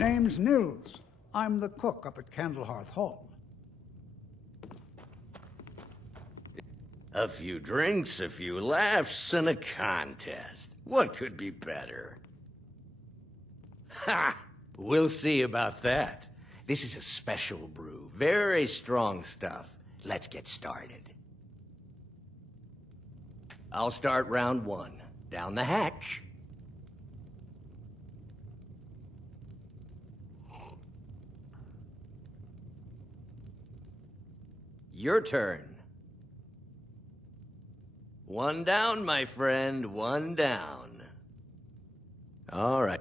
Name's Nils. I'm the cook up at Candlehearth Hall. A few drinks, a few laughs, and a contest. What could be better? Ha! We'll see about that. This is a special brew. Very strong stuff. Let's get started. I'll start round one. Down the hatch. Your turn. One down, my friend, one down. All right.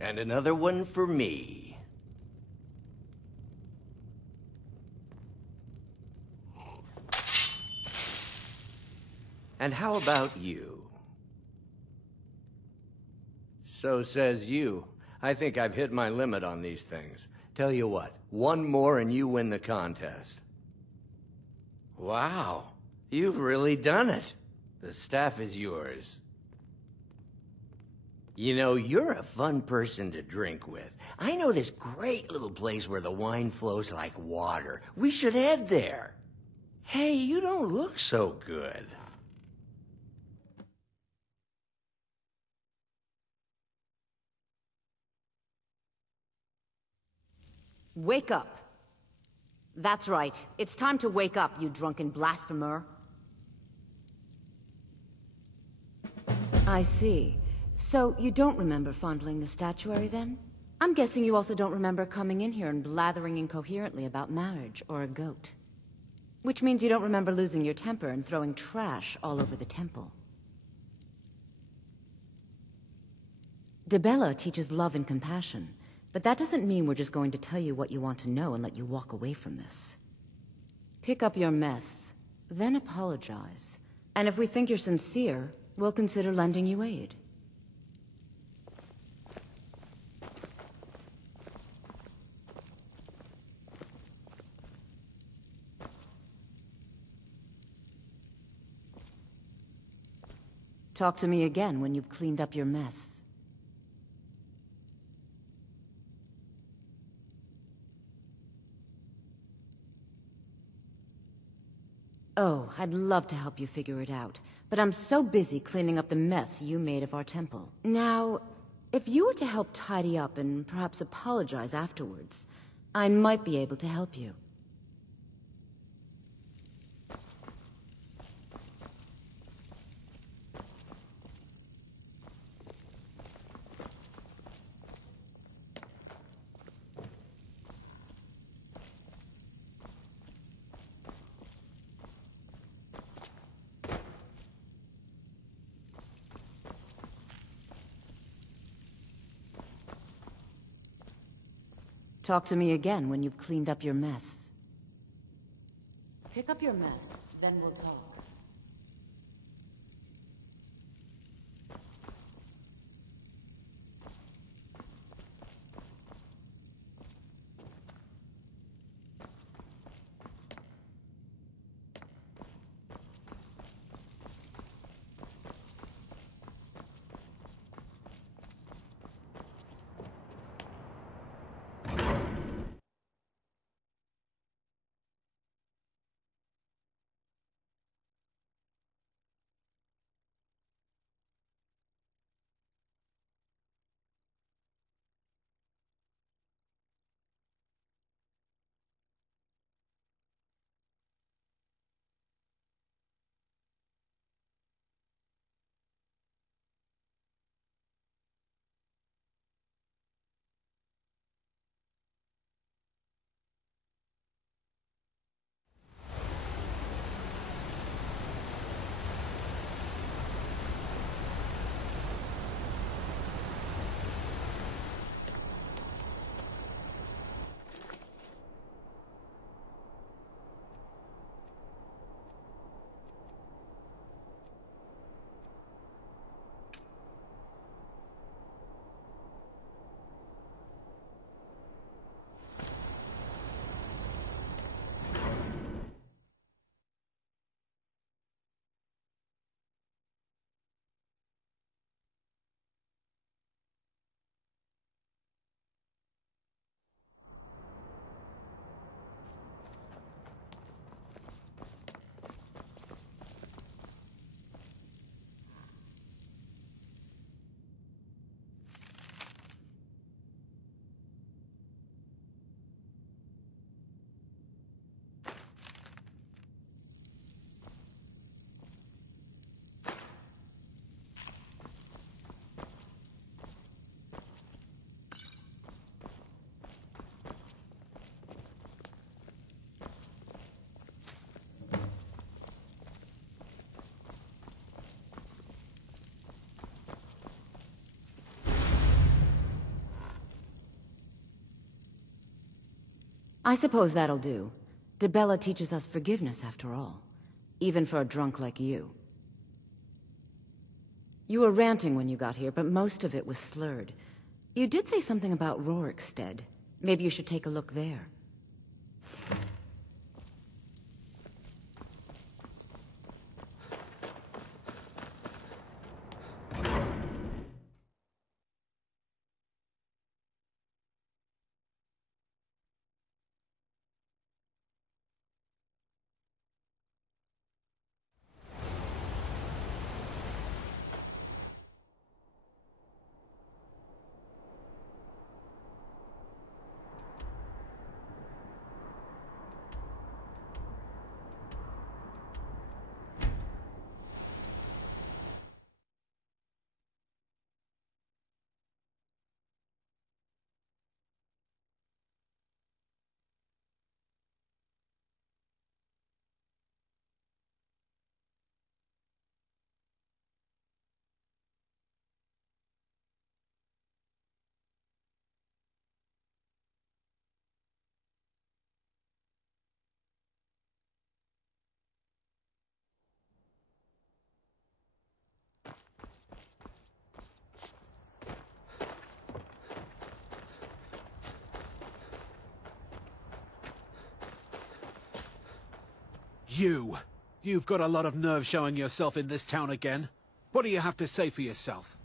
And another one for me. And how about you? So says you. I think I've hit my limit on these things. Tell you what, one more and you win the contest. Wow, you've really done it. The staff is yours. You know, you're a fun person to drink with. I know this great little place where the wine flows like water. We should head there. Hey, you don't look so good. Wake up. That's right. It's time to wake up, you drunken blasphemer. I see. So, you don't remember fondling the statuary, then? I'm guessing you also don't remember coming in here and blathering incoherently about marriage or a goat. Which means you don't remember losing your temper and throwing trash all over the temple. Dibella teaches love and compassion, but that doesn't mean we're just going to tell you what you want to know and let you walk away from this. Pick up your mess, then apologize. And if we think you're sincere, we'll consider lending you aid. Talk to me again when you've cleaned up your mess. Oh, I'd love to help you figure it out, but I'm so busy cleaning up the mess you made of our temple. Now, if you were to help tidy up and perhaps apologize afterwards, I might be able to help you. Talk to me again when you've cleaned up your mess. Pick up your mess, then we'll talk. I suppose that'll do. Dibella teaches us forgiveness, after all. Even for a drunk like you. You were ranting when you got here, but most of it was slurred. You did say something about Rorikstead. Maybe you should take a look there. You've got a lot of nerve showing yourself in this town again. What do you have to say for yourself?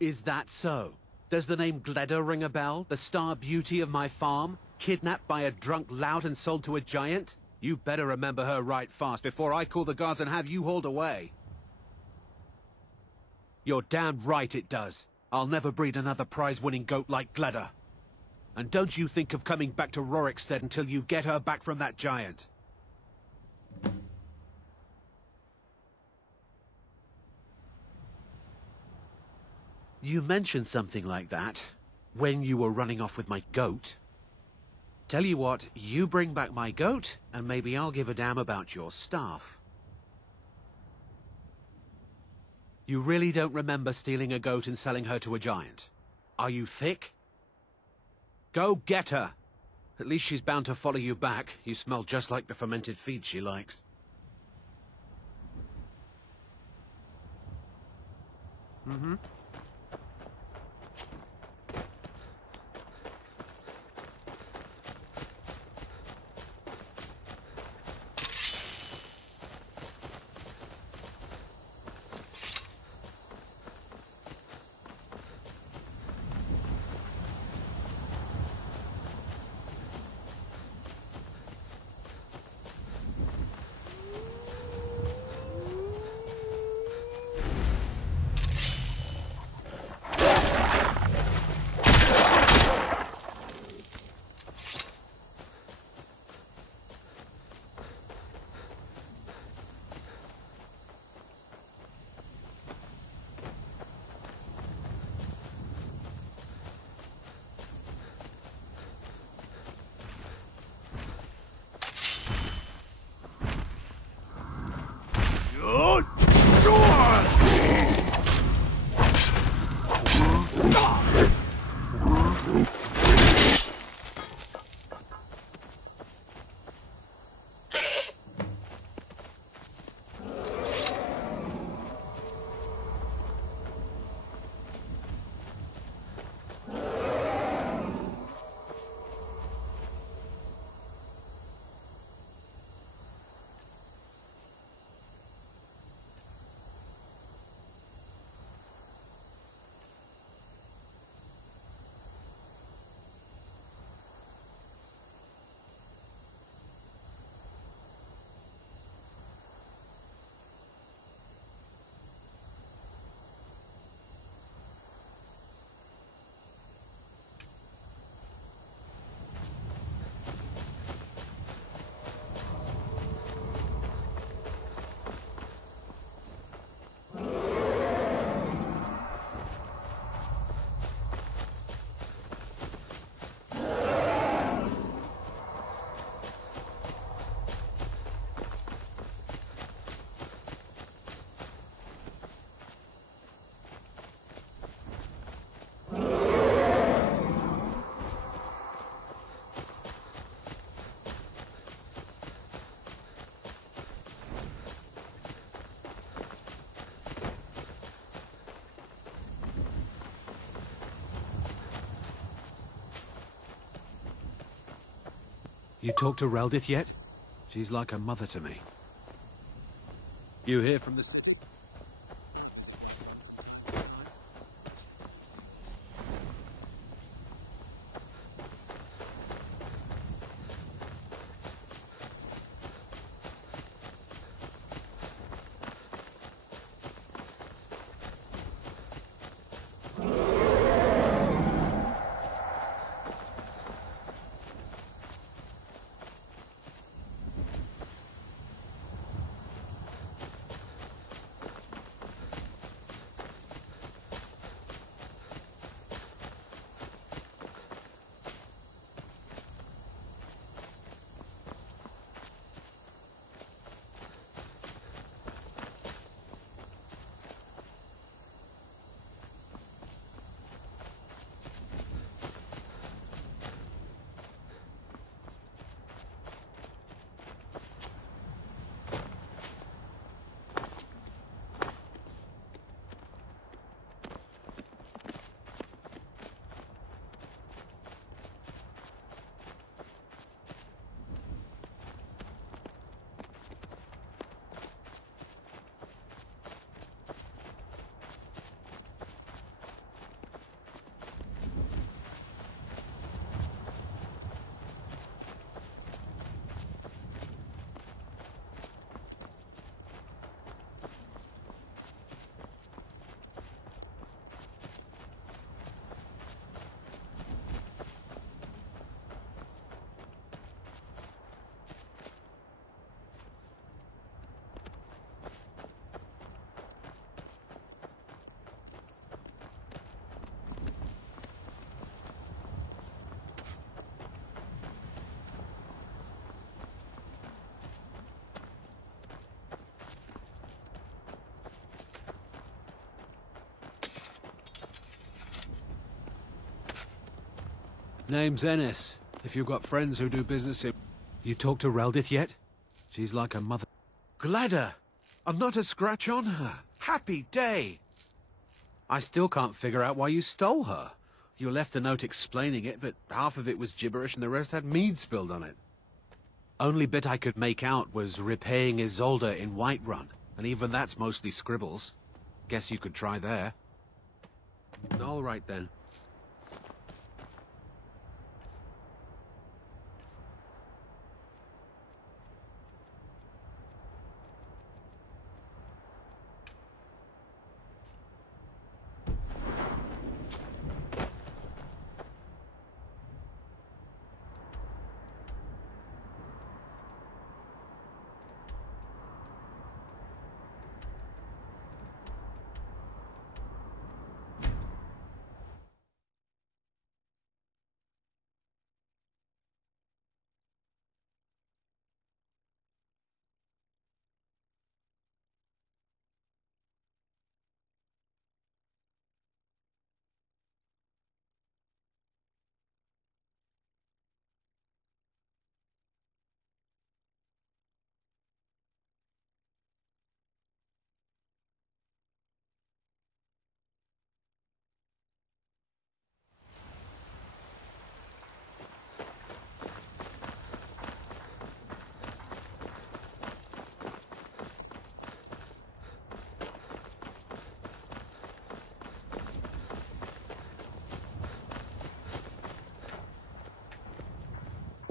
Is that so? Does the name Gleda ring a bell? The star beauty of my farm? Kidnapped by a drunk lout and sold to a giant? You better remember her right fast before I call the guards and have you hauled away. You're damn right it does. I'll never breed another prize-winning goat like Gleda. And don't you think of coming back to Rorikstead until you get her back from that giant. You mentioned something like that when you were running off with my goat. Tell you what, you bring back my goat, and maybe I'll give a damn about your staff. You really don't remember stealing a goat and selling her to a giant? Are you thick? Go get her! At least she's bound to follow you back. You smell just like the fermented feed she likes. Mm-hmm. You talked to Reldith yet? She's like a mother to me. You here from the city? Name's Ennis. If you've got friends who do business in... You talked to Reldith yet? She's like a mother... Gladder! And not a scratch on her. Happy day! I still can't figure out why you stole her. You left a note explaining it, but half of it was gibberish and the rest had mead spilled on it. Only bit I could make out was repaying Isolde in Whiterun, and even that's mostly scribbles. Guess you could try there. All right then.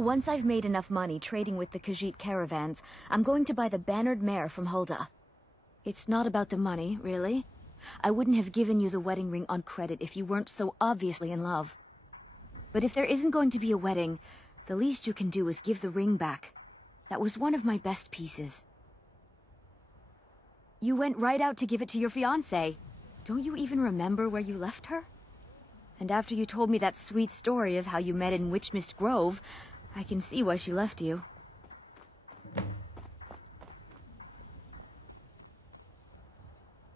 Once I've made enough money trading with the Khajiit caravans, I'm going to buy the bannered mare from Hulda. It's not about the money, really. I wouldn't have given you the wedding ring on credit if you weren't so obviously in love. But if there isn't going to be a wedding, the least you can do is give the ring back. That was one of my best pieces. You went right out to give it to your fiancé. Don't you even remember where you left her? And after you told me that sweet story of how you met in Witchmist Grove, I can see why she left you.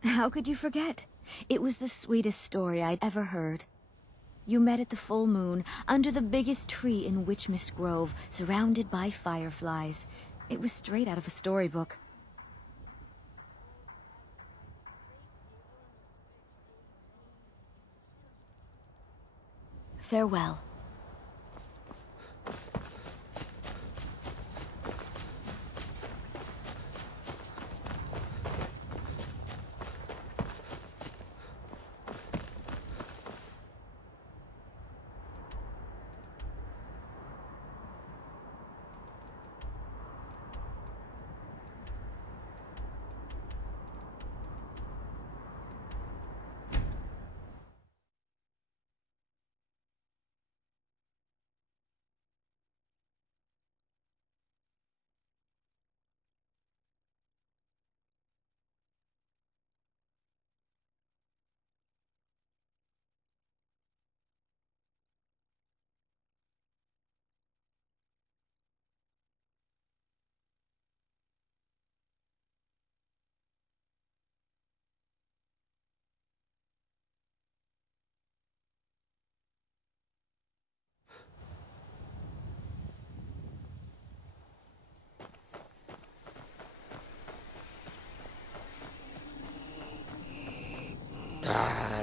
How could you forget? It was the sweetest story I'd ever heard. You met at the full moon, under the biggest tree in Witchmist Grove, surrounded by fireflies. It was straight out of a storybook. Farewell.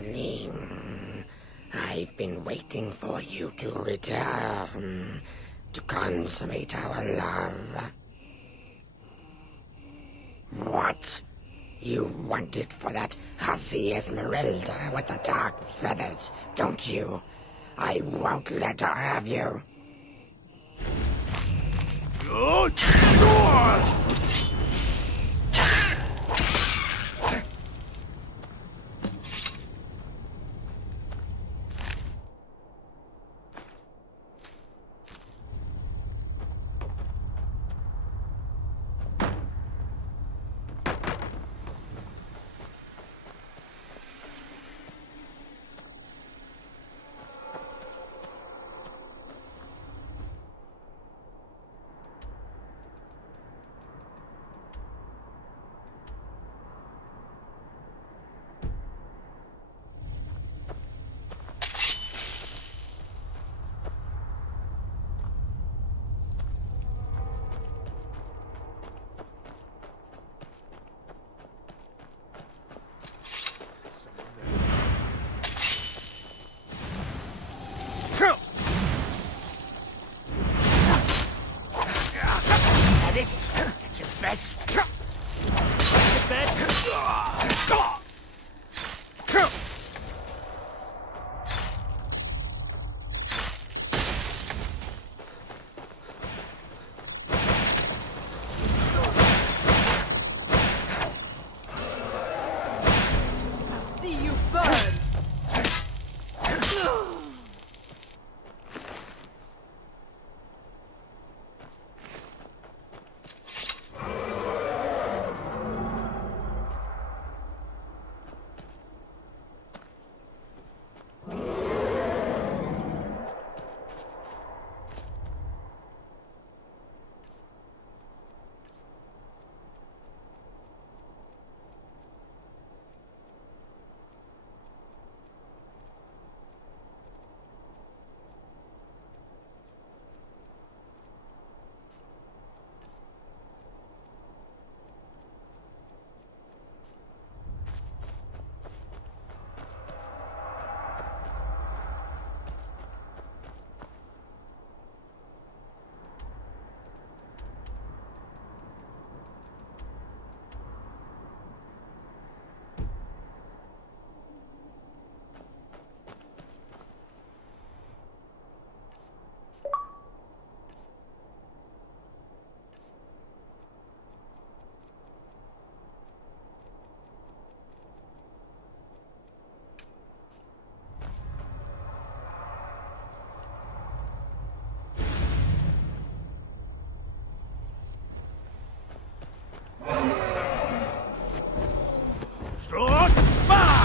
darling. I've been waiting for you to return, to consummate our love. What? You want it for that hussy Esmeralda with the dark feathers, don't you? I won't let her have you. Good sword! Strong fire!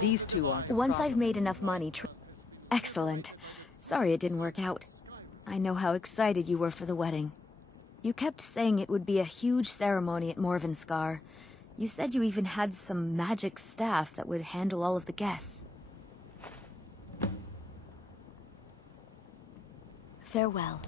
These two aren't. Once I've made enough money, excellent. Sorry it didn't work out. I know how excited you were for the wedding. You kept saying it would be a huge ceremony at Morvenskar. You said you even had some magic staff that would handle all of the guests. Farewell.